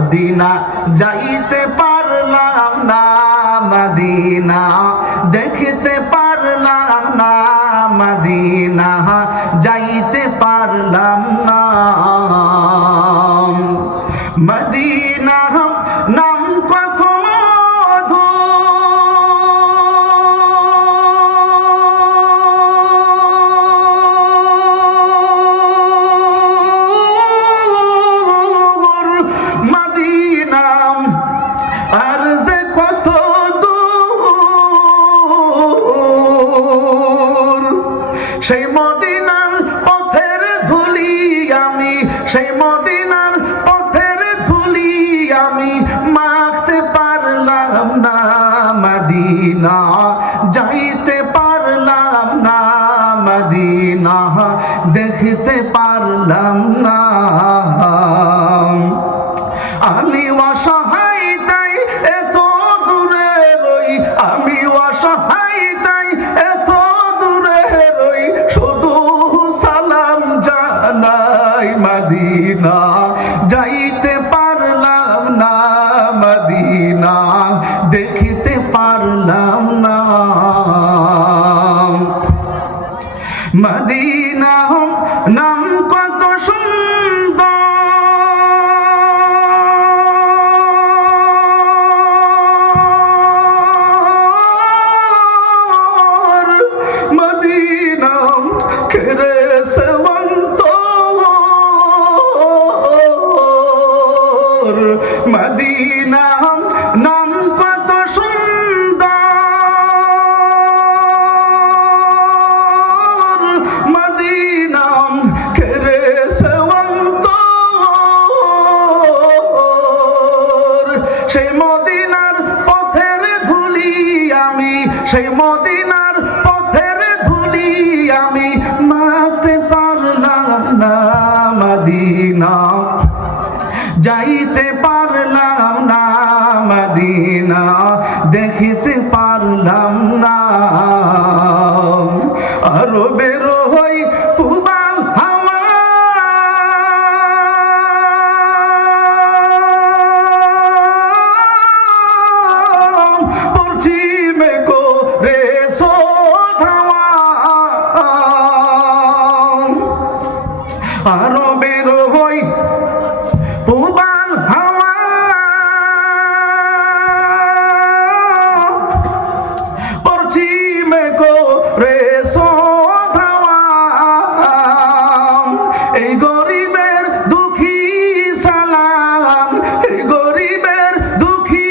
Medina যাইতে পারলাম না, মদিনা দেখতে পারলাম না, মদিনা যাইতে পারলাম না। মদিনা নাম কত মধুর, মদিনা আর যে কত দূর, সেই মদিনার পথের ধুলি আমি, সেই মদিনার পথের ধুলি আমি মাখতে পারলাম না, মদিনা যাইতে পারলাম না, মদিনা দেখতে পারলাম না। আমি অসহায় তাই এত দূরে রই, আমি অসহায় তাই এত দূরে রই, শুধু সালাম জানাই, মদিনা যাইতে পারলাম না, মদিনা দেখিতে পারলাম না। মদিনা নাম কত সুন্দর, মদিনা খেরে সেবন্ত, মদিনা নাম কত সুন্দর, মদিনা খেরে সেবন্ত, সেই মদিনার পথের ধুলি আমি, সেই মদিনার পথের ধুলি আমি মাখতে পারলাম না, মদিনা যাইতে পারলাম না, মদিনা দেখিতে পারলাম না। আরো বেরো হই পুবাল হাওয়া, পশ্চিমে করে সোধাওয়া, আরো বেরো হই পুবাল হাওয়া, পশ্চিমে করে সোধাওয়া, এই গরিবের দুঃখী সালাম, এই গরিবের দুঃখী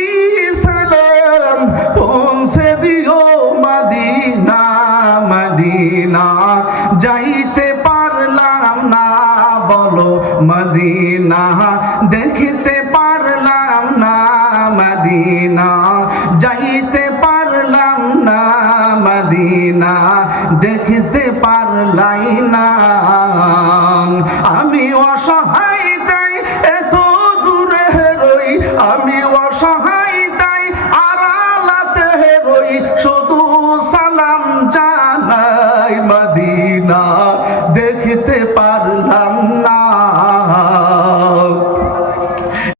সালাম পৌঁছে দিও মদিনা, মদিনা যাইতে পারলাম না, বলো মদিনা দেখিতে পারলাম না, মদিনা যাইতে পারলাম না, মদিনা দেখিতে পারলাই না। আমি অসহায় তাই এত দূরে রই, আমি অসহায় তাই আড়ালাতে রই, শুধু সালাম জানাই, মদিনা দেখিতে পারলাম